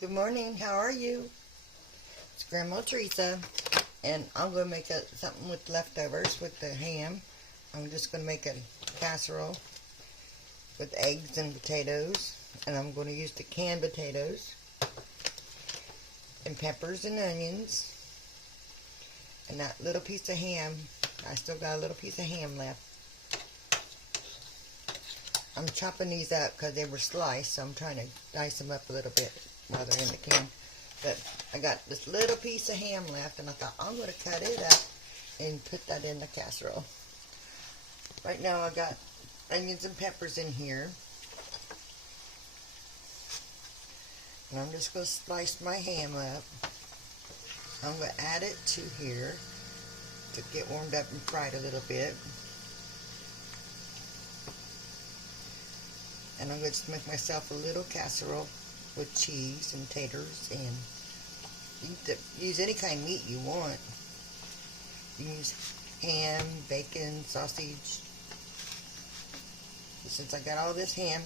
Good morning, how are you? It's Grandma Teresa, and I'm going to make something with leftovers with the ham. I'm just going to make a casserole with eggs and potatoes, and I'm going to use the canned potatoes and peppers and onions and that little piece of ham. I still got a little piece of ham left. I'm chopping these up because they were sliced, so I'm trying to dice them up a little bit while they're in the can. But I got this little piece of ham left, and I thought I'm going to cut it up and put that in the casserole. Right now I got onions and peppers in here. And I'm just going to slice my ham up. I'm going to add it to here to get warmed up and fried a little bit. And I'm going to make myself a little casserole with cheese and taters, and you can use any kind of meat you want. You can use ham, bacon, sausage. But since I got all this ham,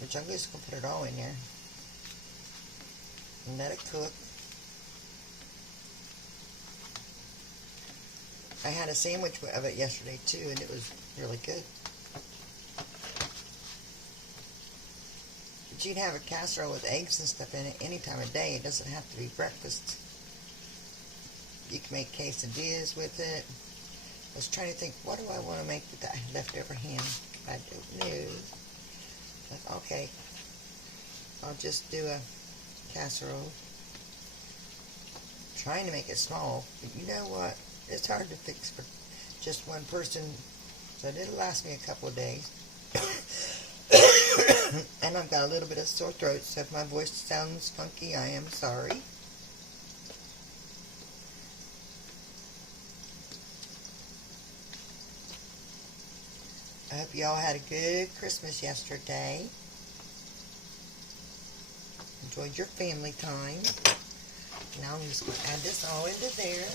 which I'm just going to put it all in there and let it cook. I had a sandwich of it yesterday too, and it was really good. But you'd have a casserole with eggs and stuff in it any time of day. It doesn't have to be breakfast. You can make quesadillas with it. I was trying to think, what do I want to make with that leftover ham? I don't know. But okay, I'll just do a casserole. I'm trying to make it small, but you know what? It's hard to fix for just one person, so it'll last me a couple of days. And I've got a little bit of sore throat, so if my voice sounds funky, I am sorry. I hope you all had a good Christmas yesterday. Enjoyed your family time. Now I'm just going to add this all into there.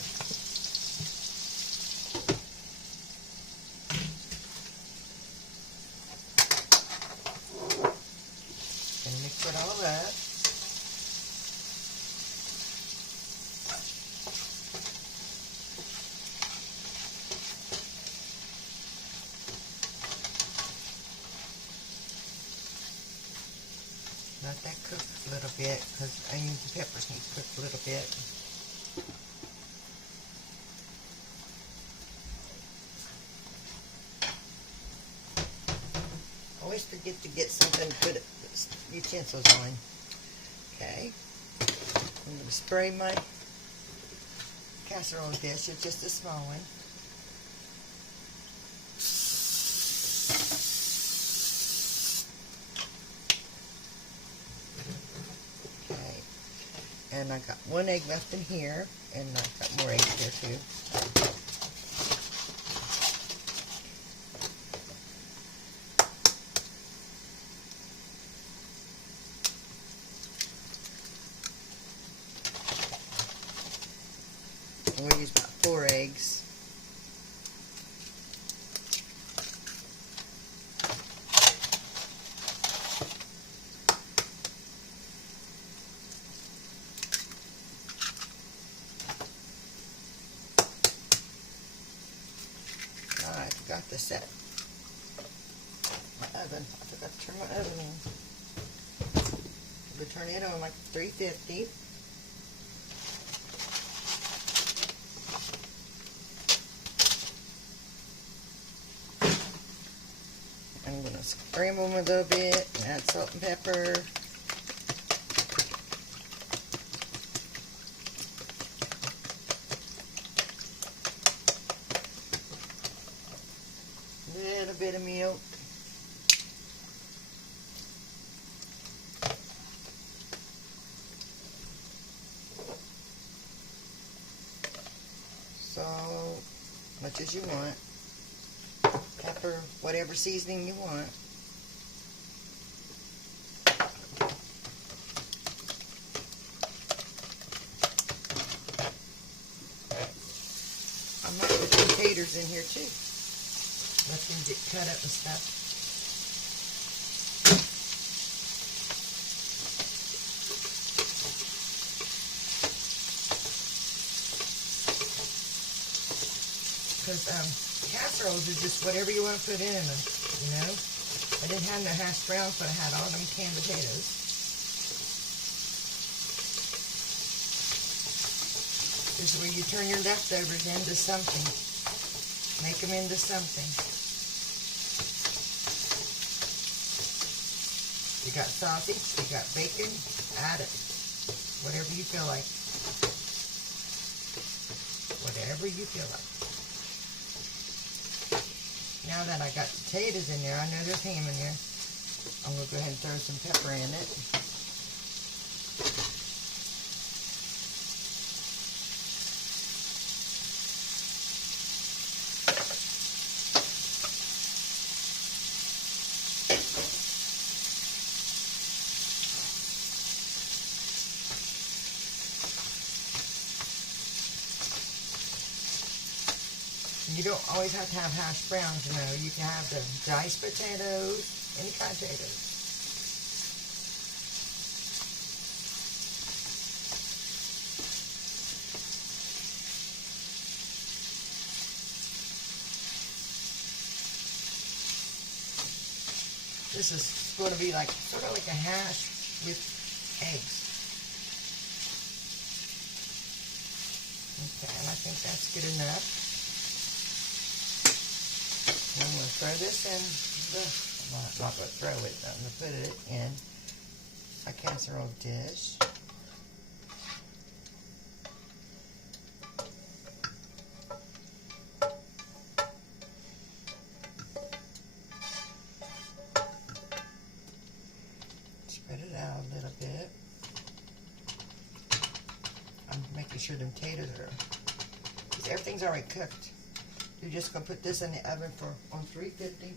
And mix it all up. Let that cook a little bit, because onions and peppers need to cook a little bit. Always forget to get something to put utensils on. Okay. I'm going to spray my casserole dish. It's just a small one. And I got one egg left in here, and I've got more eggs here too. And we'll use about 4 eggs. I forgot to set my oven. I forgot to turn my oven on. We'll turn it on like 350. I'm going to scramble them a little bit and add salt and pepper. Little bit of milk. Salt, much as you want. Pepper, whatever seasoning you want. I might put some taters in here too. Let them get cut up and stuff. because casseroles are just whatever you want to put in them, you know. I didn't have no hash browns, but I had all them canned potatoes. This is where you turn your leftovers into something. Make them into something. You got sausage, you got bacon, add it. Whatever you feel like. Whatever you feel like. Now that I got potatoes in there, I know there's ham in there. I'm going to go ahead and throw some pepper in it. You don't always have to have hash browns, you know. You can have the diced potatoes, any kind of potatoes. This is going to be like sort of like a hash with eggs. Okay, and I think that's good enough. I'm going to throw this in I'm not going to throw it, I'm going to put it in a casserole dish. Spread it out a little bit. I'm making sure the potatoes are, because everything's already cooked. You're just going to put this in the oven on 350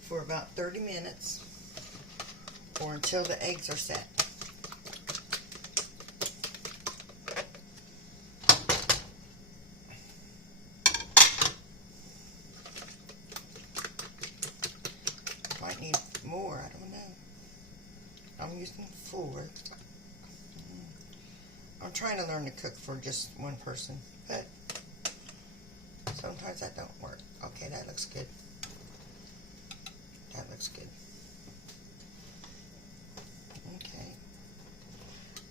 for about 30 minutes or until the eggs are set. Might need more, I don't know. I'm using 4. I'm trying to learn to cook for just one person, but sometimes that don't work. Okay, that looks good. That looks good. Okay.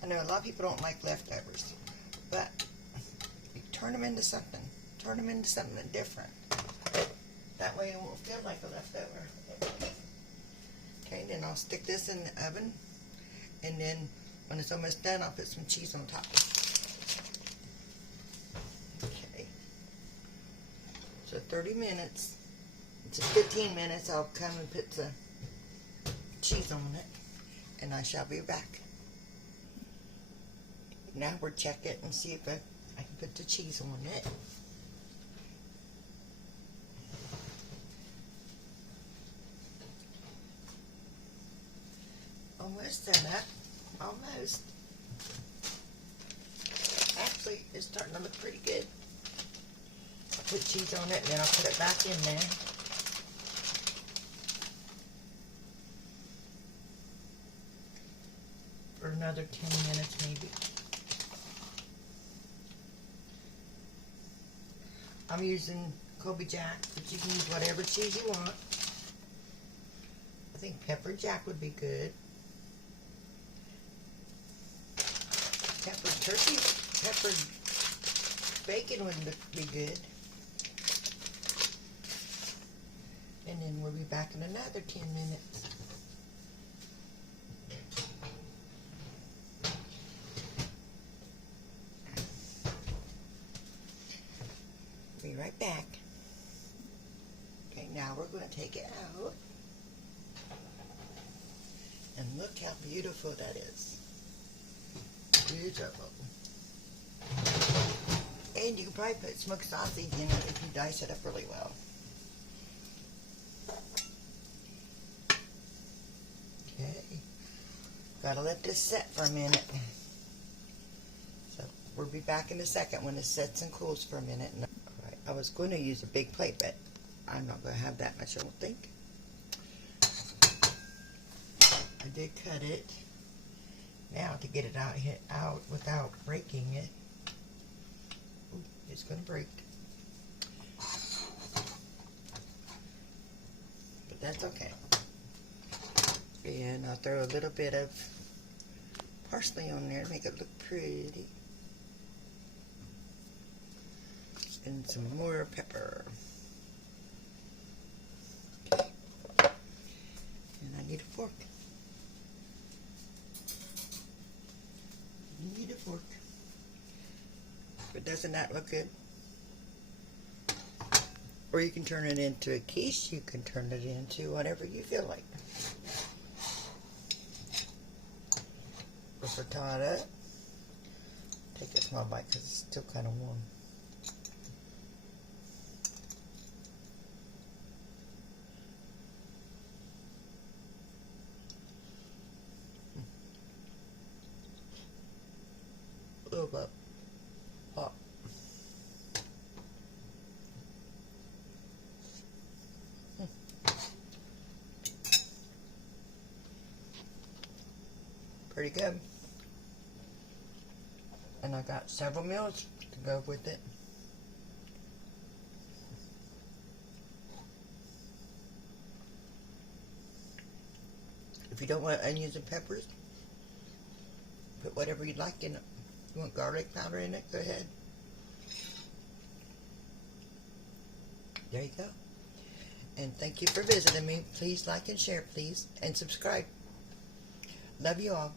I know a lot of people don't like leftovers, but you turn them into something. Turn them into something different. That way it won't feel like a leftover. Okay, then I'll stick this in the oven, and then when it's almost done, I'll put some cheese on top. Okay. So 30 minutes to 15 minutes, I'll come and put the cheese on it, and I shall be back. Now we'll check it and see if I can put the cheese on it. Almost done that. Almost. Actually, it's starting to look pretty good. I'll put cheese on it and then I'll put it back in there. For another 10 minutes maybe. I'm using Colby Jack, but you can use whatever cheese you want. I think pepper jack would be good. Peppered bacon would be good. And then we'll be back in another 10 minutes. Be right back. Okay, now we're going to take it out. And look how beautiful that is. Beautiful. And you can probably put smoked sausage in it if you dice it up really well. Okay. Gotta let this set for a minute. So we'll be back in a second when it sets and cools for a minute. Alright, I was going to use a big plate, but I'm not going to have that much, I don't think. I did cut it. Now to get it out without breaking it, It's going to break. But that's okay. And I'll throw a little bit of parsley on there to make it look pretty. And some more pepper. And I need a fork. You need a fork. But doesn't that look good? Or you can turn it into a quiche. You can turn it into whatever you feel like. For frittata. Take a small bite because it's still kind of warm. A little bit hot. Pretty good. And I got several meals to go with it. If you don't want onions and peppers, put whatever you'd like in it. You want garlic powder in it? Go ahead. There you go. And thank you for visiting me. Please like and share, please. And subscribe. Love you all.